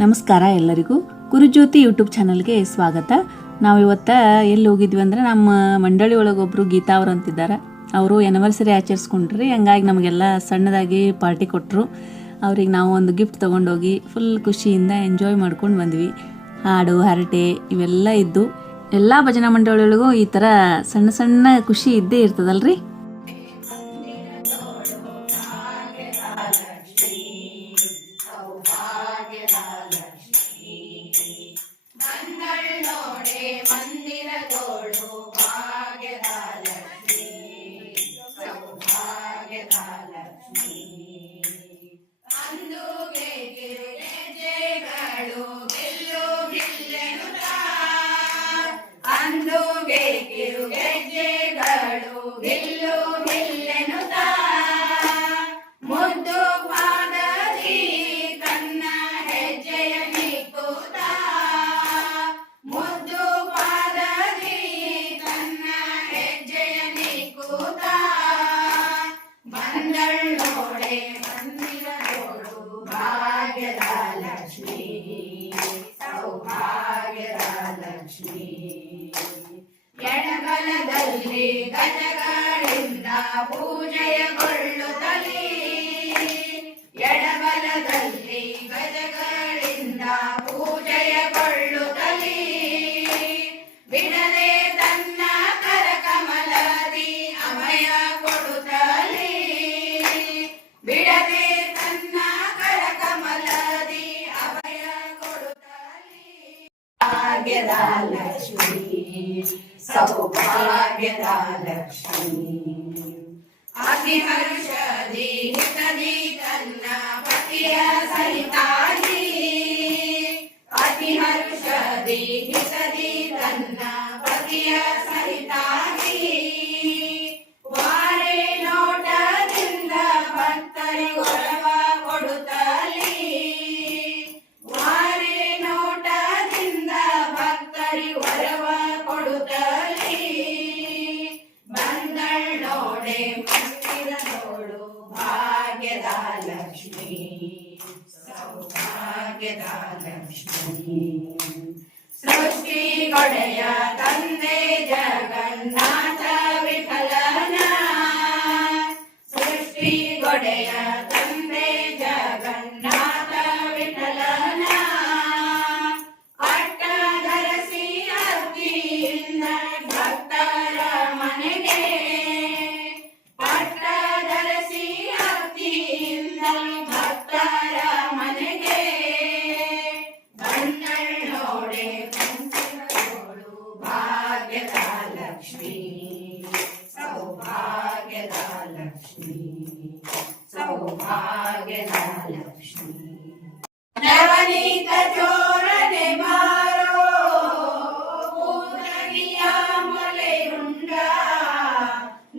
ನಮಸ್ಕಾರ ಎಲ್ಲರಿಗೂ. ಗುರುಜ್ಯೋತಿ ಯೂಟ್ಯೂಬ್ ಚಾನಲ್ಗೆ ಸ್ವಾಗತ. ನಾವಿವತ್ತು ಎಲ್ಲಿ ಹೋಗಿದ್ವಿ ಅಂದರೆ ನಮ್ಮ ಮಂಡಳಿ ಒಳಗೊಬ್ಬರು ಗೀತಾ ಅವರು ಅಂತಿದ್ದಾರೆ. ಅವರು ಆ್ಯನಿವರ್ಸರಿ ಆಚರಿಸ್ಕೊಂಡ್ರಿ. ಹಂಗಾಗಿ ನಮಗೆಲ್ಲ ಸಣ್ಣದಾಗಿ ಪಾರ್ಟಿ ಕೊಟ್ಟರು. ಅವ್ರಿಗೆ ನಾವು ಒಂದು ಗಿಫ್ಟ್ ತೊಗೊಂಡೋಗಿ ಫುಲ್ ಖುಷಿಯಿಂದ ಎಂಜಾಯ್ ಮಾಡ್ಕೊಂಡು ಬಂದ್ವಿ. ಹಾಡು ಹರಟೆ ಇವೆಲ್ಲ ಇದ್ದು ಎಲ್ಲ ಭಜನಾ ಮಂಡಳಿಗಳಿಗೂ ಈ ಥರ ಸಣ್ಣ ಸಣ್ಣ ಖುಷಿ ಇದ್ದೇ ಇರ್ತದಲ್ರಿ. ಎಡಬಲದಲ್ಲಿ ಗಜಗಳಿಂದ ಪೂಜೆಗೊಳ್ಳುತ್ತಲೇ, ಎಡಬಲದಲ್ಲಿ ಗಜಗಳಿಂದ ಪೂಜೆಗೊಳ್ಳುತ್ತಲೇ, ಬಿಡದೆ ತನ್ನ ಕರಕಮಲದಿ ಅಭಯ ಕೊಡುತ್ತಲೇ, ಬಿಡದೆ ತನ್ನ ಕರಕಮಲದಿ ಅಭಯ ಕೊಡುತ್ತಲೇ. ಭಾಗ್ಯದ ಲಕ್ಷ್ಮೀ, ಸೌಭಾಗ್ಯದ ಲಕ್ಷ್ಮೀ, ಅತಿ ಹರ್ಷದಿ ಹಿತದಿ ತನ್ನ ಪತಿಯ ಸಹಿತಾಗಿ, ಅತಿ ಹರ್ಷದಿ ಹಿತದಿ ತನ್ನ ಪತಿಯ ಸಹಿತಾಗಿ, ವಾರೆ ನೋಟದಿಂದ ಭಕ್ತರಿ ವರವ ಕೊಡುತ್ತಲೇ, ವಾರೆ ನೋಟದಿಂದ ಭಕ್ತರಿ ವರವ ಕೊಡುತ್ತಲೇ, ಬಂದಳೋಡೆ ಮಂದಿರದೋಳು ಭಾಗ್ಯದ ಲಕ್ಷ್ಮೀ, ಸೌಭಾಗ್ಯದ ಲಕ್ಷ್ಮೀ, ಸೃಷ್ಟಿಗೊಡೆಯ ತಂದೆ ಜಗನ್ನಾಥ ವಿಠಲನ, ಸೃಷ್ಟಿಗೊಡೆಯ ತಂದೆ ಜಗನ್ನಾಥ ವಿಠಲನ, ಅಟ್ಟಧರಿಸಿ ಅತ್ತಿಯಿಂದ ಭಕ್ತರ ಮನೆಗೆ, ಅಟ್ಟಧರಿಸಿ ಅತ್ತಿಯಿಂದ ಭಕ್ತರ ಮನೆಗೆ, ಬಂದಳೋಡೆ ಮಂದಿರದೋಳು ಭಾಗ್ಯದ ಲಕ್ಷ್ಮೀ, ಸೌಭಾಗ್ಯದ ಲಕ್ಷ್ಮೀ, ಸೌಭಾಗ್ಯದ ಲಕ್ಷ್ಮೀ. ನವನೀತ ಚೋರನೆ ಬಾರೋ ಪೂರ್ಣಗಿಯ ಮೊಲೆಯುಂಡ,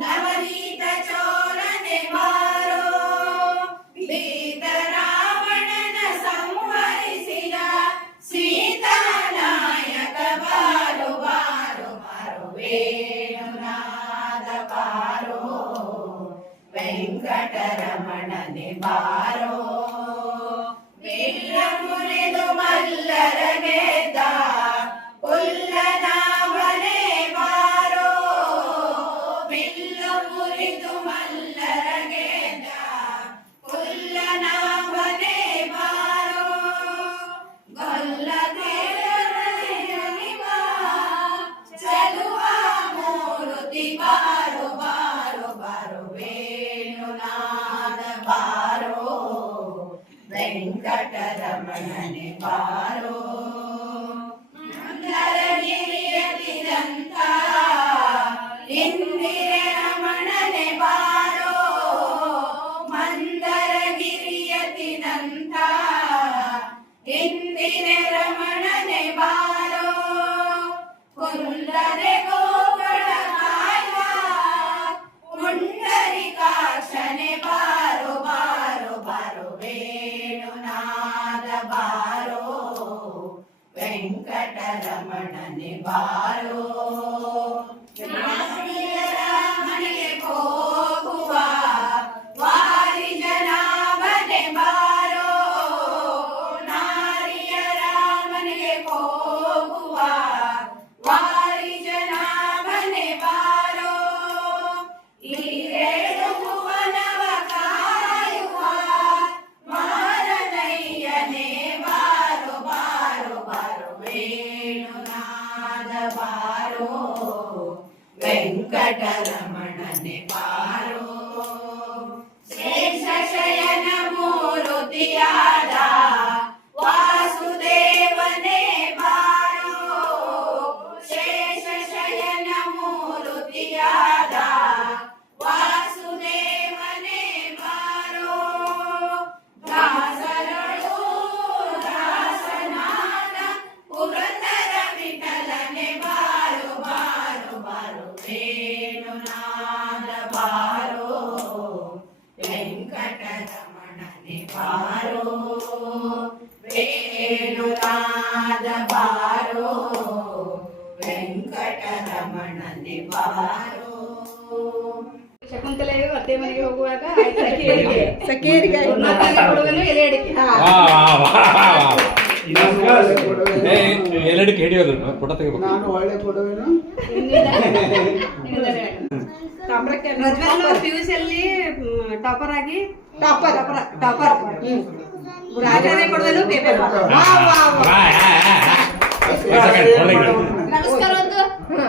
ನವನೀತ ಚೋರನೆ ಬಾರೋ ಭೀತ ರಾವಣನ ಸಂಹರಿಸಿದ ಸೀತಾನಾಯಕ ಬಾರೋ, ಬಾರೋ ಬಾರೋ ವೇಣುನಾದ ಬಾರೋ, ವೆಂಕಟರಮಣನೆ ಬಾರೋ, ಬಿಲ್ಲ ಮುರಿದು ಮಲ್ಲರ ಗೆದ್ದ ಪುಲ್ಲನಾಭನೆ ಬಾರೋ, ಬಿಲ್ಲ ಮುರಿದು ಮಲ್ಲರ ಗೆದ್ದ ಪುಲ್ಲನಾಭನೆ ಬಾರೋ, ಗೊಲ್ಲದೇವನಿವ ಚಲುವ ಮೂರುತಿ ಬಾರೋ, ಬಾರೋ ಬಾರೋ ವೇಣುನಾದ ಬಾರೋ, ವೆಂಕಟರಮಣನೆ ಬಾರೋ, ಮಂದರಗಿರಿಯತಿದಂತ ಇಂದಿರೆ ರಮಣನೆ ಬಾರೋ, ಮಂದರಗಿರಿಯತಿದಂತ ಇಂದಿರೆ ರಮಣನೆ ಬಾರೋ, ಕುಂದರೆ ಗೋಗಳ ಕಾಯ ಪುಂಡರಿಕಾಶನೆ ಬಾರೋ, ಬಾರೋ ಬಾರೋ ವೇಣುನಾದ ಬಾರೋ, ವೆಂಕಟರಮಣನೆ ಬಾರೋ, ಮನೆಗೆ ಹೋಗುವ ವಾರಿ ಜನಾಭನೆ ಬಾರೋ, ನಾರಿಯ ವೆಂಕಟರಮಣನೆ ಬಾರೋ ಶೇಷ ಶಯನ ಮೂರುತಿಯಾದ ವಾಸುದೇವನೇ ಬಾರೋ ಶೇಷ ಶಯನ ಮೂರುತಿಯಾದ ವಾಸುದೇವನೇ ಬಾರೋ ದಾಸರಳು ದಾಸನಾದ ಪುರಂದರ ವಿಠಲನೆ ಬಾರೋ ಬಾರೋ ಬಾರೋ ವೇಣುನಾದ ಬಾರೋ ವೆಂಕಟರಮಣನೆ ಬಾರೋ ವೇಣುನಾದ ಬಾರೋ ವೆಂಕಟರಮಣನೆ ಬಾರೋ. ಶಕುಂತಲೆಯು ಅತ್ತೆ ಮನೆಗೆ ಹೋಗುವಾಗ ಸಖಿಯರಿಗೆ ಎಲೆ ಅಡಿಕೆ ಎಲ್ಲಡಿಕೆ ಹಿಡಿಯೋದು ಫೋಟೋ ತೆಗಿಬೇಕು. ನಾನು ಒಳ್ಳೆ ಕೊಡುವೆನು. ಪ್ರಜ್ವಲ್ PUC ಅಲ್ಲಿ ಟಾಪರ್ ಆಗಿ ಟಾಪರ್ ರಾಜನೇ ಕೊಡುವಲು ಪೇಪರ್ ನಮಸ್ಕಾರ ನಮಸ್ಕಾರ ಒಂದು ಹ